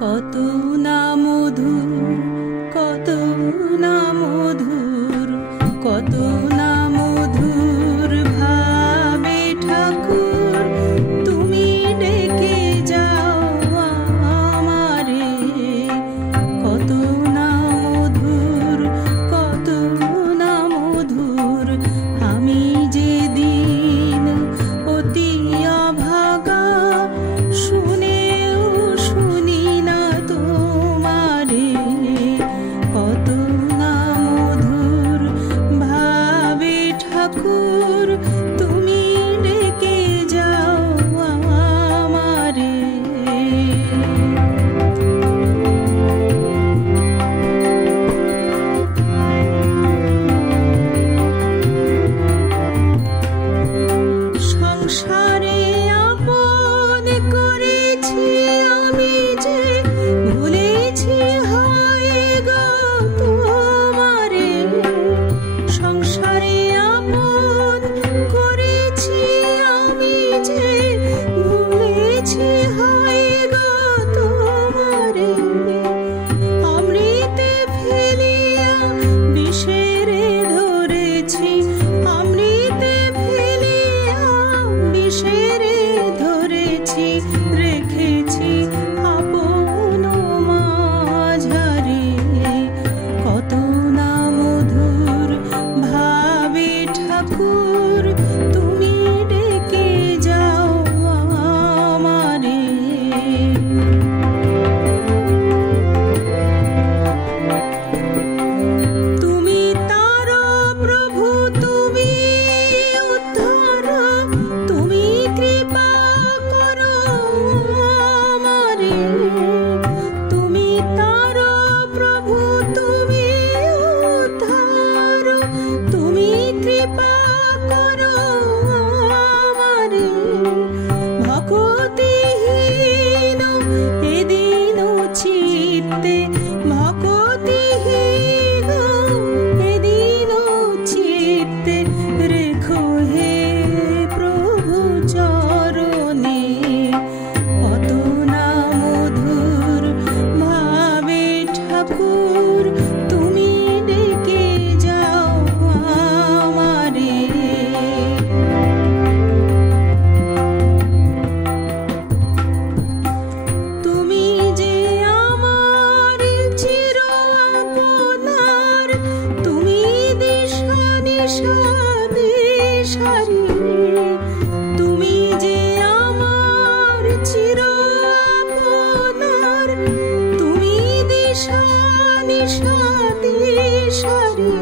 কত না মধুর, কত না মধুর, কত না মধুর ভাবে ঠাকুর তুমি ডেকে যাও আমারে। কত না মধুর, কত না মধুর, আমি যেদিন অতি অভাগা শুনেও শুনি না তোমারে। কত না মধুর ভাবে ঠাকুর তুমি ডেকে যাও আমারে। সংসারে আপন করেছি আমি যে ভুলেছি হয় গো তোমারে। সংসারে আপন করেছি আমি যে ভুলেছি হয় গো তোমারে। অমৃতে ফেলিয়া বিষেরে ধরেছি, অমৃতে ফেলিয়া বিষেরে ধরেছি, রেখেছি আপন মাঝারে। কত না মধুর ভাবে ঠাকুর তুমি ডেকে যাও আমারে। তুমি তার প্রভু, তুমি উদ্ধার, তুমি কৃপা করো আমারে। তুমি তার প্রভু, তুমি উদ্ধার, তুমি কৃপা করো আমারে। ভক্তিহীন এদিন চিত্তে, ভক্তিহীন এদিন চিত্তে রেখো হে প্রভু চরণে। কত না মধুর ভাবে ঠাকুর তুমি ডেকে যাও আমারে। তুমি যে আমার চির আপনার, তুমি দিশা নিশা দিশারি। তুমি যে আমার চির আপনার, তুমি দিশা নিশা দিশারি।